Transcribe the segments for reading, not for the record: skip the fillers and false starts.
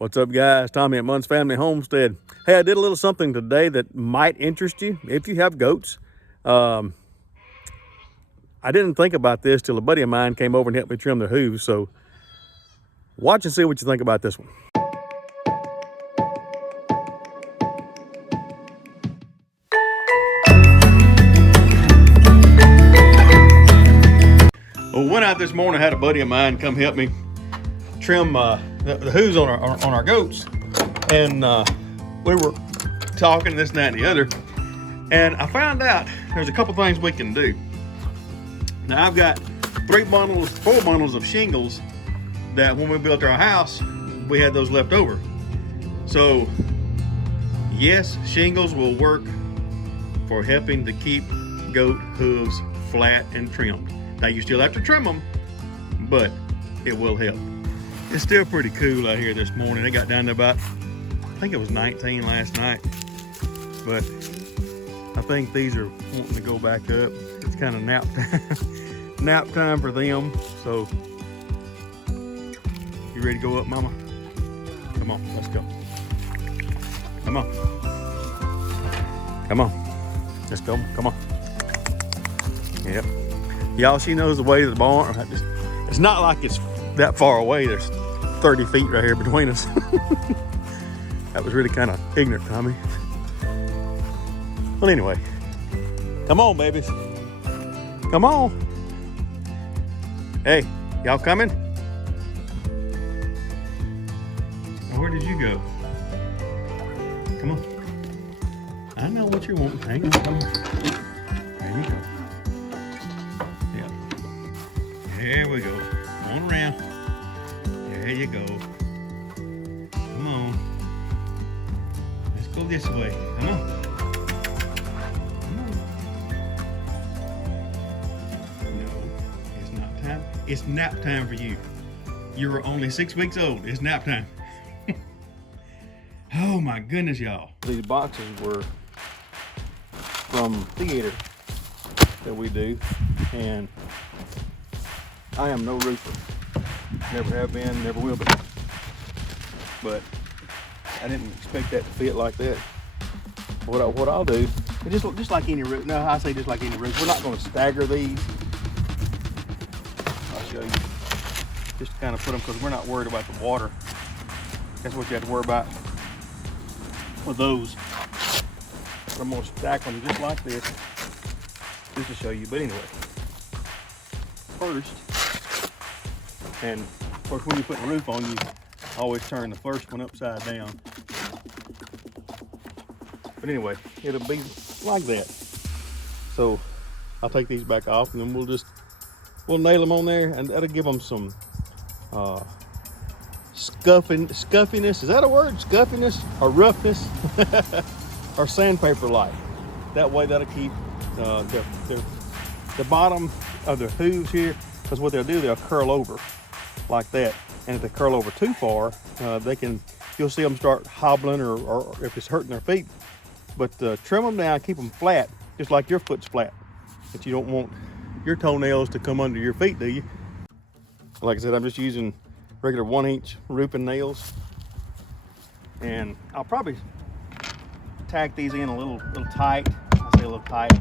What's up, guys? Tommy at Monts Family Homestead. Hey, I did a little something today that might interest you if you have goats. I didn't think about this till a buddy of mine came over and helped me trim their hooves. So watch and see what you think about this one. Well, went out this morning, had a buddy of mine come help me trim the hooves on our goats, and we were talking this and that and the other, and I found out there's a couple things we can do. Now I've got 4 bundles of shingles that when we built our house we had those left over. So yes, shingles will work for helping to keep goat hooves flat and trimmed. Now you still have to trim them, but it will help. It's still pretty cool out here this morning. It got down to about, I think it was 19 last night, but I think these are wanting to go back up. It's kind of nap time, nap time for them. So, you ready to go up, Mama? Come on, let's go. Come on. Come on. Let's go, come on. Yep. Y'all, she knows the way to the barn. It's not like it's that far away. There's 30 feet right here between us. That was really kind of ignorant, Tommy. Well, anyway, come on, babies. Come on. Hey, y'all coming? Where did you go? Come on. I know what you want. Hang on, come on. There you go. Yeah. There we go. Come on around. There you go. Come on. Let's go this way. Come on. Come on. No, it's not time. It's nap time for you. You're only 6 weeks old. It's nap time. Oh my goodness, y'all. These boxes were from theater that we do, and I am no roofer. Never have been, never will be. But I didn't expect that to fit like that. What I'll do, just like any roof. No, I say just like any roof. We're not going to stagger these. I'll show you. Just to kind of put them, because we're not worried about the water. That's what you have to worry about with those. But I'm going to stack them just like this, just to show you. But anyway, first, and of course when you put the roof on, you always turn the first one upside down. But anyway, it'll be like that. So I'll take these back off, and then we'll nail them on there, and that'll give them some scuffiness. Is that a word? Scuffiness or roughness? Or sandpaper like. That way that'll keep the bottom of the hooves here, because what they'll do, they'll curl over like that. And if they curl over too far, you'll see them start hobbling, or if it's hurting their feet. But trim them down, keep them flat, just like your foot's flat. But you don't want your toenails to come under your feet, do you? Like I said, I'm just using regular 1-inch roofing nails, and I'll probably tack these in a little tight. I say a little tight.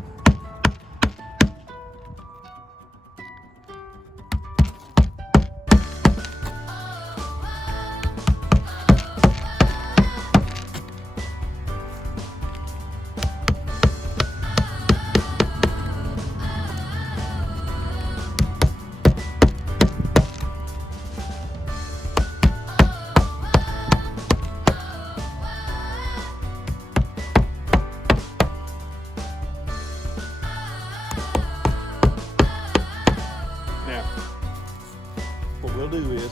What we'll do is,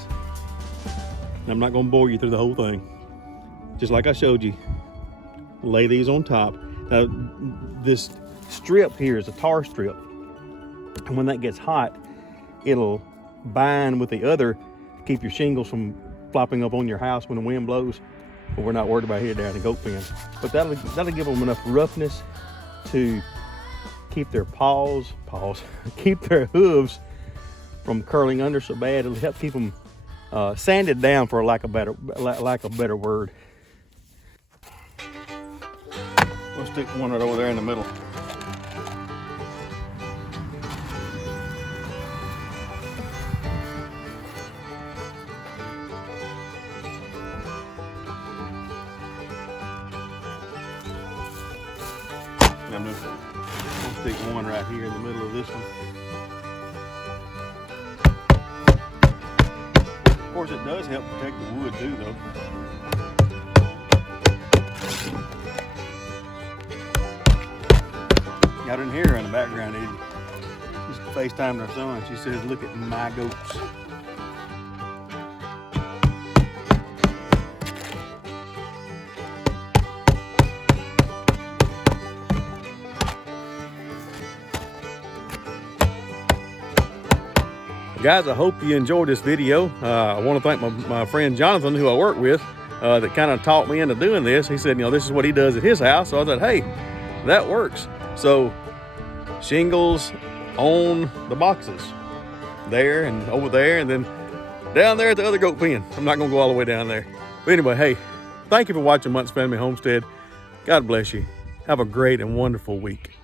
and I'm not going to bore you through the whole thing, just like I showed you, lay these on top. Now this strip here is a tar strip, and when that gets hot, it'll bind with the other to keep your shingles from flopping up on your house when the wind blows. But we're not worried about here down in the goat pen. But that'll give them enough roughness to keep their keep their hooves from curling under so bad. It'll help keep them sanded down, for lack of better word. We'll stick one right over there in the middle. We'll stick one right here in the middle of this one. Of course, it does help protect the wood too, though. I didn't hear her in the background, did you? She's FaceTiming her son. She says, "Look at my goats." Guys, I hope you enjoyed this video. I want to thank my friend Jonathan, who I work with, that kind of taught me into doing this. He said, this is what he does at his house. So I thought, hey, that works. So shingles on the boxes there and over there, and then down there at the other goat pen. I'm not going to go all the way down there. But anyway, hey, thank you for watching Monts Family Homestead. God bless you. Have a great and wonderful week.